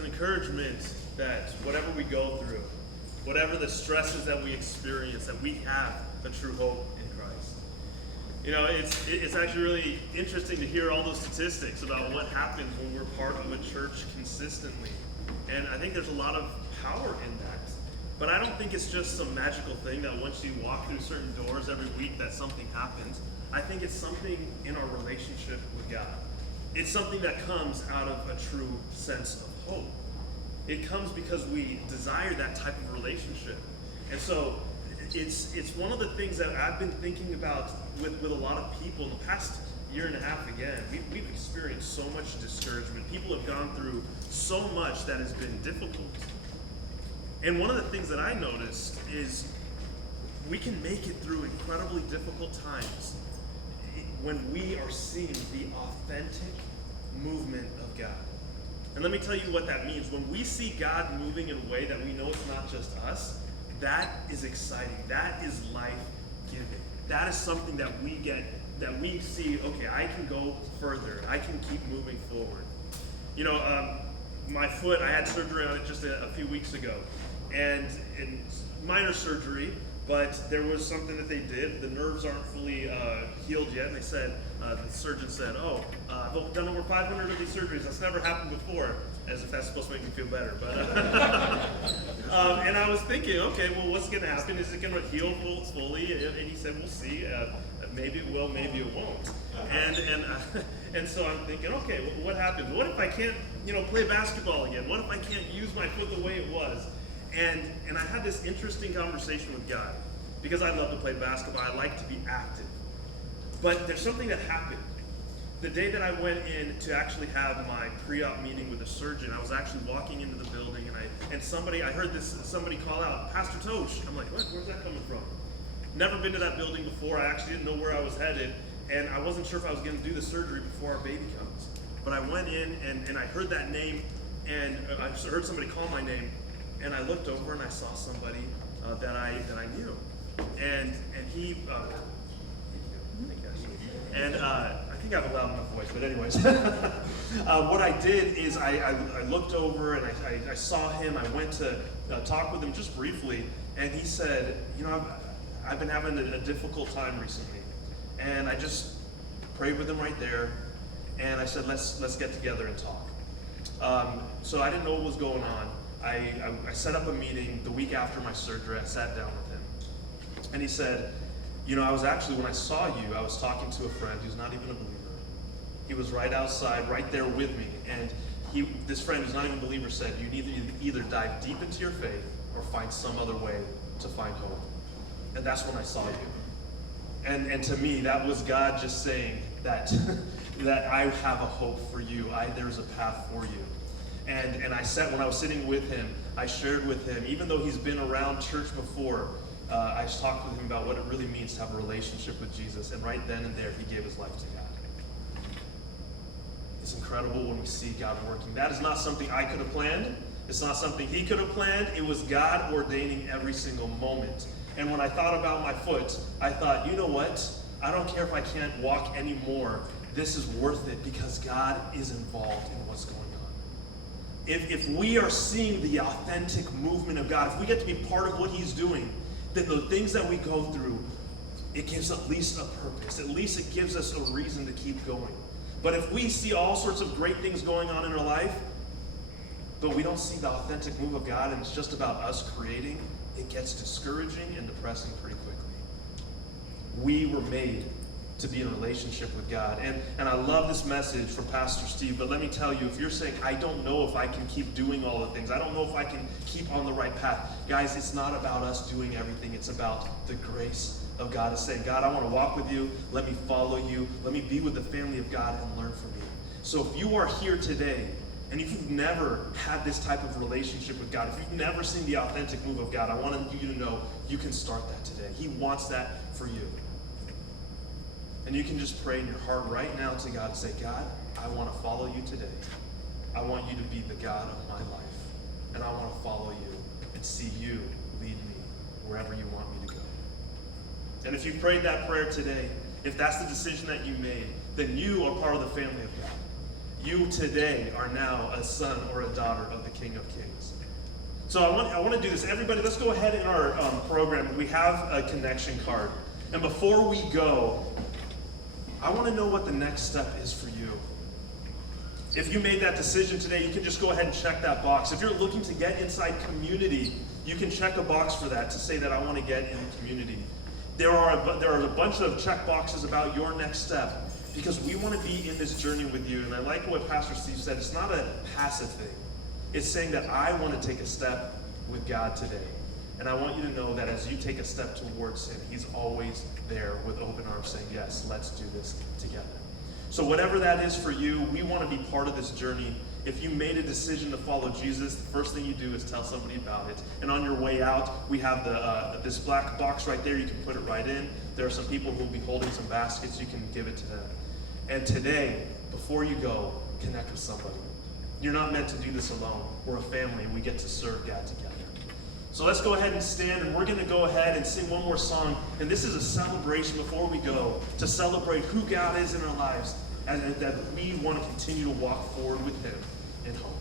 an encouragement that whatever we go through, whatever the stresses that we experience, that we have a true hope in Christ. You know, it's actually really interesting to hear all those statistics about what happens when we're part of a church consistently. And I think there's a lot of power in that. But I don't think it's just some magical thing that once you walk through certain doors every week that something happens. I think it's something in our relationship with God. It's something that comes out of a true sense of hope. It comes because we desire that type of relationship. And so it's one of the things that I've been thinking about with a lot of people in the past year and a half. Again, we've experienced so much discouragement. People have gone through so much that has been difficult. And one of the things that I noticed is we can make it through incredibly difficult times when we are seeing the authentic movement of God. And let me tell you what that means. When we see God moving in a way that we know it's not just us, that is exciting. That is life-giving. That is something that we get, that we see, okay, I can go further. I can keep moving forward. You know, my foot, I had surgery on it just a few weeks ago. And minor surgery, but there was something that they did. The nerves aren't fully healed yet. And they said, the surgeon said, I've done over 500 of these surgeries. That's never happened before, as if that's supposed to make me feel better. But and I was thinking, okay, well, what's going to happen? Is it going to heal fully? And he said, we'll see. Maybe it will, maybe it won't. And so I'm thinking, okay, well, what happens? What if I can't, play basketball again? What if I can't use my foot the way it was? And I had this interesting conversation with God, because I love to play basketball. I like to be active. But there's something that happened. The day that I went in to actually have my pre-op meeting with a surgeon, I was actually walking into the building, and I heard somebody call out, Pastor Tosh. I'm like, what? Where's that coming from? Never been to that building before. I actually didn't know where I was headed, and I wasn't sure if I was going to do the surgery before our baby comes. But I went in, and I heard that name, and I heard somebody call my name. And I looked over and I saw somebody that I knew, and he, I think I have a loud enough voice. But anyways, what I did is I looked over and I saw him. I went to talk with him just briefly, and he said, I've been having a difficult time recently, and I just prayed with him right there, and I said, let's get together and talk. So I didn't know what was going on. I set up a meeting the week after my surgery. I sat down with him. And he said, I was actually, when I saw you, I was talking to a friend who's not even a believer. He was right outside, right there with me. And this friend who's not even a believer said, you need to either dive deep into your faith or find some other way to find hope. And that's when I saw you. And to me, that was God just saying that, that I have a hope for you. There's a path for you. And when I was sitting with him, I shared with him, even though he's been around church before, I just talked with him about what it really means to have a relationship with Jesus. And right then and there, he gave his life to God. It's incredible when we see God working. That is not something I could have planned. It's not something he could have planned. It was God ordaining every single moment. And when I thought about my foot, I thought, you know what? I don't care if I can't walk anymore. This is worth it because God is involved in what's going on. If we are seeing the authentic movement of God, if we get to be part of what he's doing, then the things that we go through, it gives at least a purpose. At least it gives us a reason to keep going. But if we see all sorts of great things going on in our life, but we don't see the authentic move of God and it's just about us creating, it gets discouraging and depressing pretty quickly. We were made to be in a relationship with God. And I love this message from Pastor Steve, but let me tell you, if you're saying, I don't know if I can keep doing all the things, I don't know if I can keep on the right path, guys, it's not about us doing everything. It's about the grace of God. It's saying, God, I want to walk with you. Let me follow you. Let me be with the family of God and learn from you. So if you are here today, and if you've never had this type of relationship with God, if you've never seen the authentic move of God, I want you to know you can start that today. He wants that for you. And you can just pray in your heart right now to God and say, God, I want to follow you today. I want you to be the God of my life. And I want to follow you and see you lead me wherever you want me to go. And if you prayed that prayer today, if that's the decision that you made, then you are part of the family of God. you today are now a son or a daughter of the King of Kings. So I want to do this. Everybody, let's go ahead in our program. We have a connection card. And before we go, I want to know what the next step is for you. If you made that decision today, you can just go ahead and check that box. If you're looking to get inside community, you can check a box for that to say that I want to get in community. There are a bunch of check boxes about your next step because we want to be in this journey with you. And I like what Pastor Steve said. It's not a passive thing. It's saying that I want to take a step with God today. And I want you to know that as you take a step towards Him, He's always there with open arms saying, yes, let's do this together. So whatever that is for you, we want to be part of this journey. If you made a decision to follow Jesus, the first thing you do is tell somebody about it. And on your way out, we have this black box right there. You can put it right in. There are some people who will be holding some baskets. You can give it to them. And today, before you go, connect with somebody. You're not meant to do this alone. We're a family, and we get to serve God together. So let's go ahead and stand, and we're going to go ahead and sing one more song. And this is a celebration before we go to celebrate who God is in our lives and that we want to continue to walk forward with Him in hope.